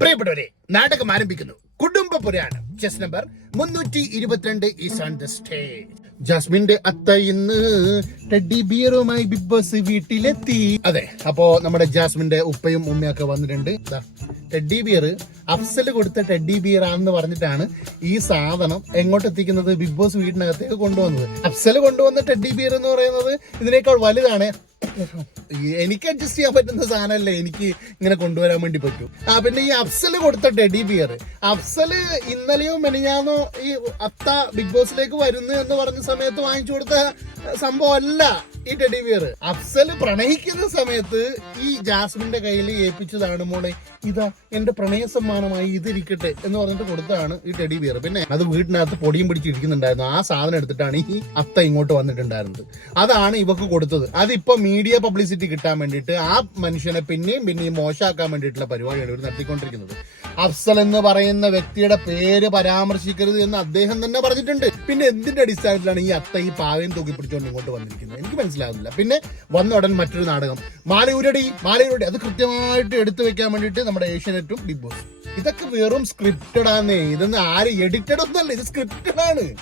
പ്രിയപ്പെട്ടവരെ നാടകം ആരംഭിക്കുന്നു. കുടുംബ പുരാണം ചെസ് നമ്പർ മുന്നൂറ്റി ഇരുപത്തിരണ്ട് ഈസ് ഓൺ ദ സ്റ്റേജ് ജാസ്മിന്റെ അത്ത ഇന്ന് ടെഡി ബിയറുമായി ബിഗ് ബോസ് വീട്ടിലെത്തി. അതെ അപ്പോ നമ്മുടെ ജാസ്മിന്റെ ഉപ്പയും ഉമ്മയൊക്കെ വന്നിട്ടുണ്ട്. ടെഡി ബിയർ അഫ്സൽ കൊടുത്ത ടെഡി ബിയർ ആണെന്ന് പറഞ്ഞിട്ടാണ് ഈ സാധനം എങ്ങോട്ട് എത്തിക്കുന്നത് ബിഗ് ബോസ് വീടിനകത്തേക്ക് കൊണ്ടുവന്നത്. അഫ്സൽ കൊണ്ടുവന്ന ടെഡി ബിയർ എന്ന് പറയുന്നത് ഇതിനേക്കാൾ വലുതാണ്. എനിക്ക് അഡ്ജസ്റ്റ് ചെയ്യാൻ പറ്റുന്ന സാധനമല്ലേ എനിക്ക് ഇങ്ങനെ കൊണ്ടുവരാൻ വേണ്ടി പറ്റൂ. ആ പിന്നെ ഈ അഫ്സൽ കൊടുത്ത ടെഡി ബിയർ അഫ്സൽ ഇന്നലെയോ മെനിഞ്ഞാന്നോ ഈ അത്ത ബിഗ് ബോസിലേക്ക് വരുന്നു എന്ന് പറഞ്ഞ സമയത്ത് വാങ്ങിച്ചു കൊടുത്ത സംഭവം അല്ല ഈ ടെഡി ബിയർ അഫ്സൽ പ്രണയിക്കുന്ന സമയത്ത് ഈ ജാസ്മിന്റെ കയ്യിൽ ഏൽപ്പിച്ചതാണ് മോളെ ഇതാ എന്റെ പ്രണയ സമ്മാനമായി ഇതിരിക്കട്ടെ എന്ന് പറഞ്ഞിട്ട് കൊടുത്തതാണ് ഈ ടെഡി ബിയർ പിന്നെ അത് വീട്ടിനകത്ത് പൊടിയും പിടിച്ചിരിക്കുന്നുണ്ടായിരുന്നു ആ സാധനം എടുത്തിട്ടാണ് ഈ അത്ത ഇങ്ങോട്ട് വന്നിട്ടുണ്ടായിരുന്നത്. അതാണ് ഇവക്ക് കൊടുത്തത്. അതിപ്പോ മീഡിയ പബ്ലിസിറ്റി കിട്ടാൻ വേണ്ടിയിട്ട് ആ മനുഷ്യനെ പിന്നെയും പിന്നെയും മോശമാക്കാൻ വേണ്ടിയിട്ടുള്ള പരിപാടിയാണ് ഇവർ നടത്തിക്കൊണ്ടിരിക്കുന്നത്. അഫ്സൽ എന്ന് പറയുന്ന വ്യക്തിയുടെ പേര് പരാമർശിക്കരുത് എന്ന് അദ്ദേഹം തന്നെ പറഞ്ഞിട്ടുണ്ട്. പിന്നെ എന്തിന്റെ അടിസ്ഥാനത്തിലാണ് ഈ അത്ത ഈ പാവയും തൂക്കി പിടിച്ചുകൊണ്ട് ഇങ്ങോട്ട് വന്നിരിക്കുന്നത്? എനിക്ക് മനസ്സിലാകുന്നില്ല പിന്നെ വന്ന ഉടൻ മറ്റൊരു നാടകം. മാലയൂരടി മാലയൂരടി. അത് കൃത്യമായിട്ട് എടുത്തു വെക്കാൻ വേണ്ടിയിട്ട് നമ്മുടെ ഏഷ്യനെറ്റും ബിഗ് ബോസ്. ഇതൊക്കെ വെറും സ്ക്രിപ്റ്റഡ് ആന്നേ. ഇതൊന്നും ആരും എഡിറ്റഡ് ഒന്നല്ല ഇത് സ്ക്രിപ്റ്റഡ് ആണ്.